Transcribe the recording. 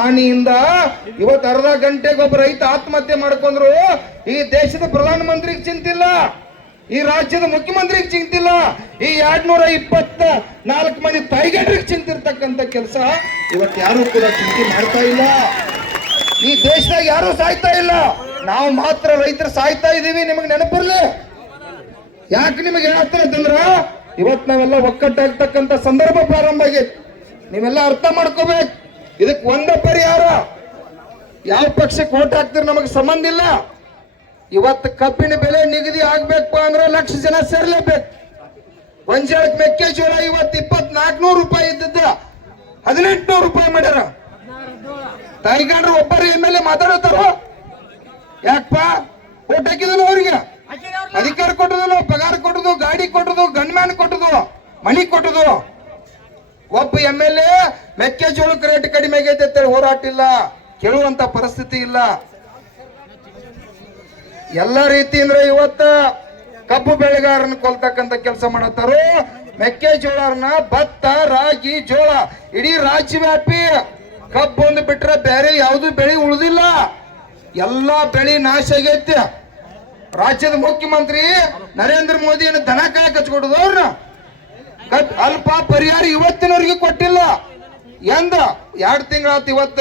ಹಾನಿಯಿಂದ ಇವತ್ತು ಅರ್ಧ ಗಂಟೆಗೆ ಒಬ್ಬ ರೈತ ಆತ್ಮಹತ್ಯೆ ಮಾಡ್ಕೊಂಡ್ರು ಈ ದೇಶದ ಪ್ರಧಾನ ಮಂತ್ರಿಗೆ ಚಿಂತಿಲ್ಲ ಈ ರಾಜ್ಯದ ಮುಖ್ಯಮಂತ್ರಿಗೆ ಚಿಂತಿಲ್ಲ ಈ ಎರಡ್ ನೂರ ಇಪ್ಪತ್ತ ನಾಲ್ಕು ಮಂದಿ ತಾಯಿಗಂಡ್ರಿಗೆ ಚಿಂತಿರ್ತಕ್ಕಂಥ ಕೆಲಸ ಇವತ್ತು ಯಾರು ಕೂಡ ಚಿಂತೆ ಮಾಡ್ತಾ ಇಲ್ಲ ಈ ದೇಶದಾಗ ಯಾರು ಸಾಯ್ತಾ ಇಲ್ಲ ನಾವು ಮಾತ್ರ ರೈತರು ಸಾಯ್ತಾ ಇದೀವಿ ನಿಮಗೆ ನೆನಪಿರ್ಲಿ ಯಾಕೆ ನಿಮಗೆ ಹೇಳ್ತಾರೆ ಅಂತಂದ್ರ ಇವತ್ತು ನಾವೆಲ್ಲ ಒಕ್ಕಟ್ಟಾಗ್ತಕ್ಕಂಥ ಸಂದರ್ಭ ಪ್ರಾರಂಭ ಆಗೈತಿ ನೀವೆಲ್ಲ ಅರ್ಥ ಮಾಡ್ಕೋಬೇಕು ಇದಕ್ಕೆ ಒಂದ ಪರಿಹಾರ ಯಾವ ಪಕ್ಷಕ್ಕೆ ಓಟ್ ಹಾಕ್ತಿರ ನಮಗೆ ಸಂಬಂಧ ಇಲ್ಲ ಇವತ್ತು ಕಬ್ಬಿನ ಬೆಲೆ ನಿಗದಿ ಆಗ್ಬೇಕು ಅಂದ್ರೆ ಲಕ್ಷ ಜನ ಸೇರ್ಲೇಬೇಕು ಗೊಂಜಾಳಕ್ಕೆ ಮೆಕ್ಕೆಜೋಳ ಇವತ್ತು ಇಪ್ಪತ್ನಾಲ್ಕನೂರು ರೂಪಾಯಿ ಇದ್ದಿದ್ದ ಹದಿನೆಂಟುನೂರು ರೂಪಾಯಿ ಮಾಡ್ಯಾರ ತಾಯಿಗಾಡ್ರು ಒಬ್ಬರು ಎಮ್ ಎಲ್ ಎ ಮಾತಾಡತಾರ ಯಾಕಪ್ಪ ಓಟ್ ಹಾಕಿದನು ಅವ್ರಿಗೆ ಅಧಿಕಾರ ಕೊಟ್ಟದನು ಪಗಾರ ಕೊಟ್ಟದು ಗಾಡಿ ಕೊಟ್ಟದು ಗನ್ಮ್ಯಾನ್ ಕೊಟ್ಟದು ಮನಿ ಕೊಟ್ಟದು ಒಬ್ಬ ಎಮ್ ಎಲ್ ಎ ಮೆಕ್ಕೆಜೋಳಕ್ಕೆ ರೇಟ್ ಕಡಿಮೆ ಆಗೈತೆ ಅಂತೇಳಿ ಹೋರಾಟ ಇಲ್ಲ ಕೇಳುವಂತ ಪರಿಸ್ಥಿತಿ ಇಲ್ಲ ಎಲ್ಲ ರೀತಿ ಅಂದ್ರೆ ಇವತ್ತ ಕಬ್ಬು ಬೆಳೆಗಾರನ ಕೊಲ್ತಕ್ಕಂತ ಕೆಲಸ ಮಾಡತ್ತಾರು ಮೆಕ್ಕೆಜೋಳ ಭತ್ತ ರಾಗಿ ಜೋಳ ಇಡೀ ರಾಜ್ಯ ವ್ಯಾಪಿ ಕಬ್ಬು ಒಂದು ಬಿಟ್ರೆ ಬೇರೆ ಯಾವುದು ಬೆಳೆ ಉಳಿದಿಲ್ಲ ಎಲ್ಲ ಬೆಳೆ ನಾಶ ಆಗೈತೆ ರಾಜ್ಯದ ಮುಖ್ಯಮಂತ್ರಿ ನರೇಂದ್ರ ಮೋದಿ ದನ ಕಾಯಿ ಹಚ್ಕೊಡುದು ಅವ್ರನ್ನ ಅಲ್ಪ ಪರಿಹಾರ ಇವತ್ತಿನವರಿಗೆ ಕೊಟ್ಟಿಲ್ಲ ಎಂದ ಎರಡು ತಿಂಗಳ ಇವತ್ತು